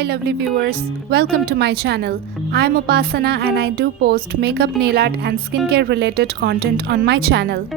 Hi lovely viewers, welcome to my channel. I'm Upasana and I do post makeup, nail art and skincare related content on my channel.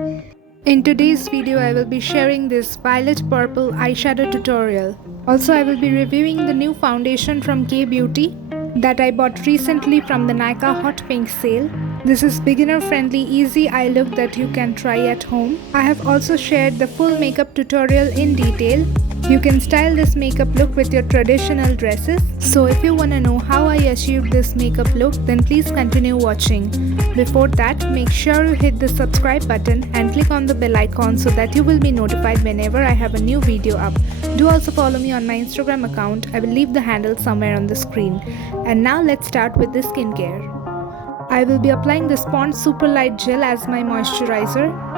In today's video I will be sharing this violet purple eyeshadow tutorial. Also I will be reviewing the new foundation from K Beauty that I bought recently from the Nykaa Hot Pink sale. This is beginner friendly easy eye look that you can try at home. I have also shared the full makeup tutorial in detail. You can style this makeup look with your traditional dresses. So if you wanna know how I achieved this makeup look, then please continue watching. Before that, make sure you hit the subscribe button and click on the bell icon so that you will be notified whenever I have a new video up. Do also follow me on my Instagram account. I will leave the handle somewhere on the screen. And now let's start with the skincare. I will be applying the Pond's Super Light Gel as my moisturizer.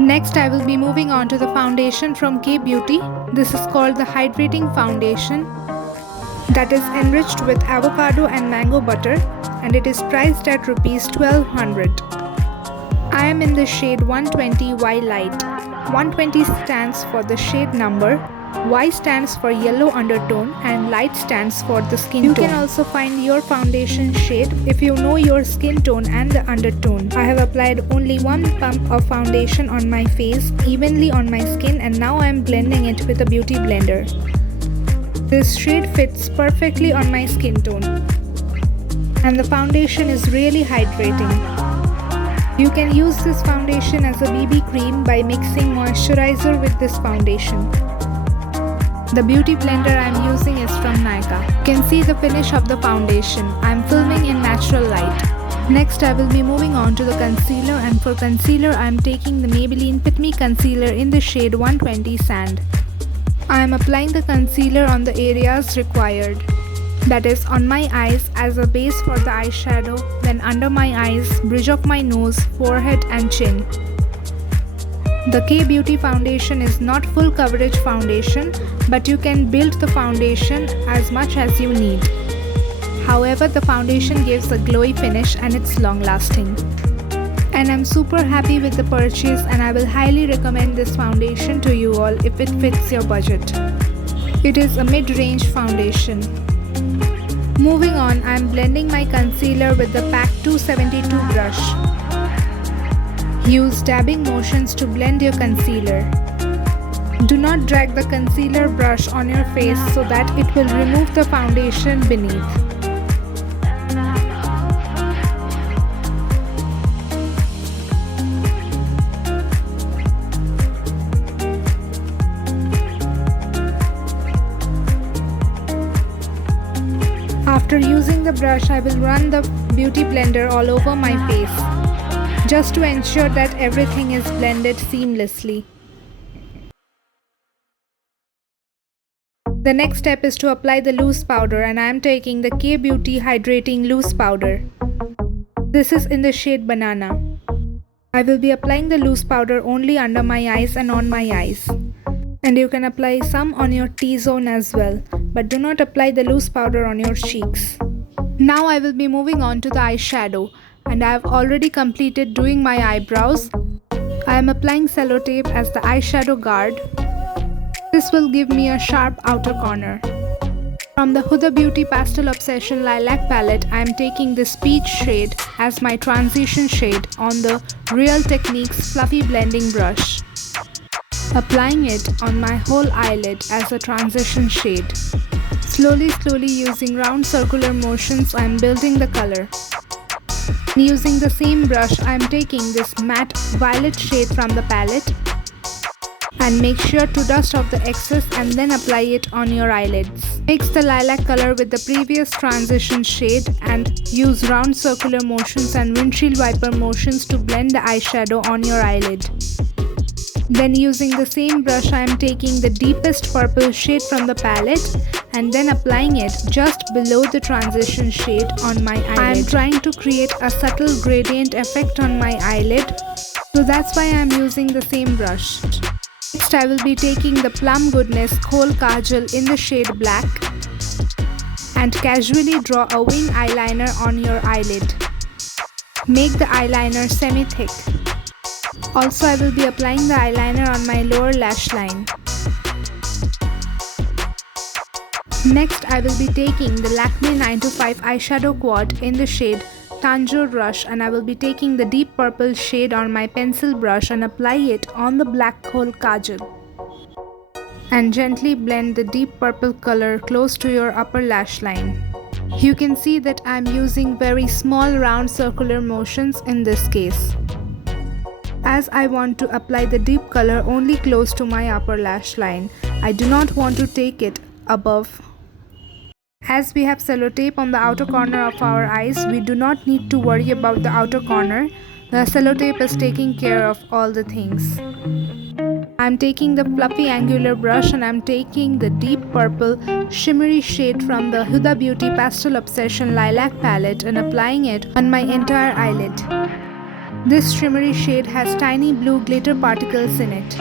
Next, I will be moving on to the foundation from K Beauty. This is called the Hydrating Foundation that is enriched with avocado and mango butter and it is priced at Rs 1200. I am in the shade 120 Y Light. 120 stands for the shade number, Y stands for yellow undertone and light stands for the skin tone. You can also find your foundation shade if you know your skin tone and the undertone. I have applied only one pump of foundation on my face, evenly on my skin, and now I am blending it with a beauty blender. This shade fits perfectly on my skin tone. And the foundation is really hydrating. You can use this foundation as a BB cream by mixing moisturizer with this foundation. The beauty blender I am using is from Nykaa. You can see the finish of the foundation. I am filming in natural light. Next I will be moving on to the concealer, and for concealer I am taking the Maybelline Fit Me Concealer in the shade 120 Sand. I am applying the concealer on the areas required. That is on my eyes as a base for the eyeshadow, then under my eyes, bridge of my nose, forehead and chin. The K Beauty foundation is not full coverage foundation, but you can build the foundation as much as you need. However, the foundation gives a glowy finish and it's long lasting. And I'm super happy with the purchase and I will highly recommend this foundation to you all if it fits your budget. It is a mid-range foundation. Moving on, I am blending my concealer with the PAC 272 brush. Use dabbing motions to blend your concealer. Do not drag the concealer brush on your face so that it will remove the foundation beneath. After using the brush, I will run the beauty blender all over my face, just to ensure that everything is blended seamlessly. The next step is to apply the loose powder, and I am taking the K Beauty Hydrating Loose Powder. This is in the shade Banana. I will be applying the loose powder only under my eyes and on my eyes. And you can apply some on your T-zone as well, but do not apply the loose powder on your cheeks. Now I will be moving on to the eyeshadow. And I have already completed doing my eyebrows. I am applying sellotape as the eyeshadow guard. This will give me a sharp outer corner. From the Huda Beauty Pastel Obsession Lilac palette, I am taking this peach shade as my transition shade on the Real Techniques Fluffy Blending Brush. Applying it on my whole eyelid as a transition shade. Slowly using round circular motions, I am building the color. Using the same brush, I am taking this matte violet shade from the palette and make sure to dust off the excess and then apply it on your eyelids. Mix the lilac color with the previous transition shade and use round circular motions and windshield wiper motions to blend the eyeshadow on your eyelid. Then using the same brush, I am taking the deepest purple shade from the palette and then applying it just below the transition shade on my eyelid. I am trying to create a subtle gradient effect on my eyelid, so that's why I am using the same brush. Next, I will be taking the Plum Goodness Kohl Kajal in the shade Black and casually draw a wing eyeliner on your eyelid. Make the eyeliner semi-thick. Also, I will be applying the eyeliner on my lower lash line. Next, I will be taking the Lakme 925 eyeshadow quad in the shade Tanjore Rush, and I will be taking the deep purple shade on my pencil brush and apply it on the black hole kajal. And gently blend the deep purple color close to your upper lash line. You can see that I am using very small round circular motions in this case, as I want to apply the deep color only close to my upper lash line. I do not want to take it above. As we have sellotape on the outer corner of our eyes, we do not need to worry about the outer corner. The sellotape is taking care of all the things. I am taking the fluffy angular brush and I am taking the deep purple shimmery shade from the Huda Beauty Pastel Obsession Lilac palette and applying it on my entire eyelid. This shimmery shade has tiny blue glitter particles in it.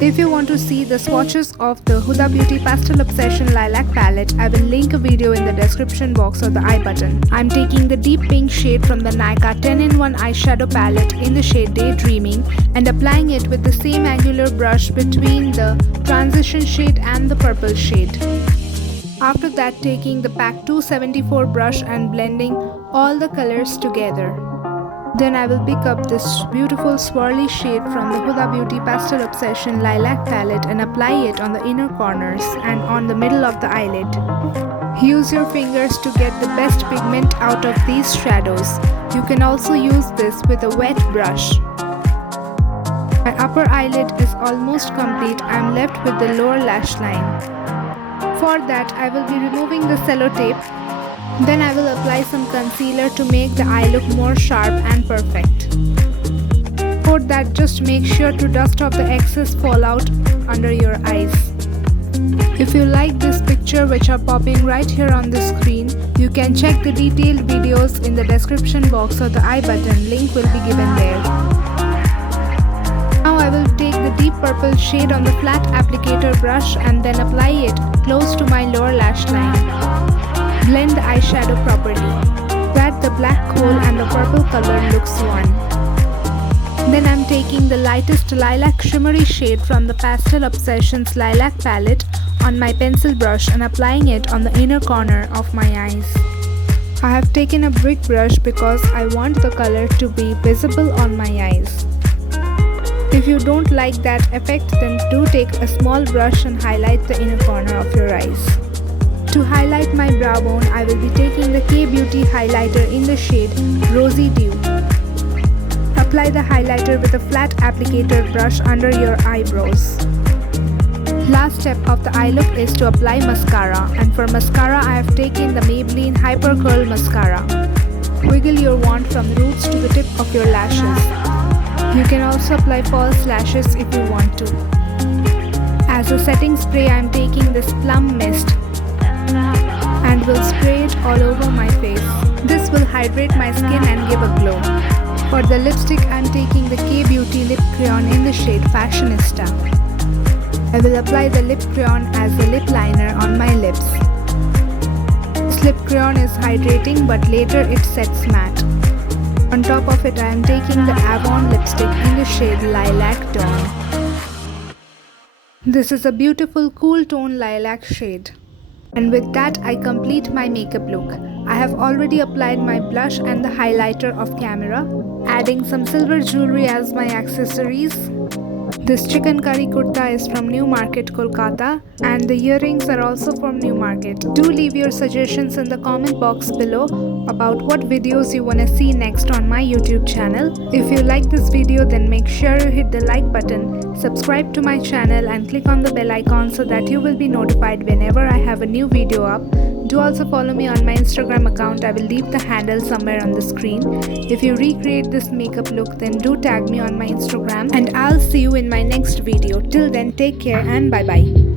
If you want to see the swatches of the Huda Beauty Pastel Obsession Lilac palette, I will link a video in the description box or the I button. I am taking the deep pink shade from the Nykaa 10-in-1 eyeshadow palette in the shade Daydreaming and applying it with the same angular brush between the transition shade and the purple shade. After that, taking the PAC 274 brush and blending all the colors together. Then I will pick up this beautiful swirly shade from the Huda Beauty Pastel Obsession Lilac palette and apply it on the inner corners and on the middle of the eyelid. Use your fingers to get the best pigment out of these shadows. You can also use this with a wet brush. My upper eyelid is almost complete. I am left with the lower lash line. For that, I will be removing the sellotape. Then I will apply some concealer to make the eye look more sharp and perfect. For that, just make sure to dust off the excess fallout under your eyes. If you like this picture which are popping right here on the screen, you can check the detailed videos in the description box or the I button. Link will be given there. Now I will take the deep purple shade on the flat applicator brush and then apply it close to my lower lash line. Blend the eyeshadow properly, that the black hole and the purple color looks one. Then I am taking the lightest lilac shimmery shade from the Pastel Obsessions Lilac palette on my pencil brush and applying it on the inner corner of my eyes. I have taken a brick brush because I want the color to be visible on my eyes. If you don't like that effect, then do take a small brush and highlight the inner corner of your eyes. To highlight my brow bone, I will be taking the K-Beauty highlighter in the shade Rosy Dew. Apply the highlighter with a flat applicator brush under your eyebrows. Last step of the eye look is to apply mascara, and for mascara I have taken the Maybelline Hyper Curl Mascara. Wiggle your wand from the roots to the tip of your lashes. You can also apply false lashes if you want to. As a setting spray, I am taking this Plum Mist and will spray it all over my face. This will hydrate my skin and give a glow. For the lipstick, I am taking the K-Beauty Lip Crayon in the shade Fashionista. I will apply the lip crayon as a lip liner on my lips. This lip crayon is hydrating, but later it sets matte. On top of it, I am taking the Avon lipstick in the shade Lilac Dawn. This is a beautiful cool tone lilac shade. And with that, I complete my makeup look. I have already applied my blush and the highlighter off camera, adding some silver jewelry as my accessories. This chikankari kurta is from New Market, Kolkata, and the earrings are also from New Market. Do leave your suggestions in the comment box below about what videos you wanna see next on my YouTube channel. If you like this video, then make sure you hit the like button, subscribe to my channel and click on the bell icon so that you will be notified whenever I have a new video up. Do also follow me on my Instagram account. I will leave the handle somewhere on the screen. If you recreate this makeup look, then do tag me on my Instagram, and I'll see you in my next video. Till then, take care and bye bye.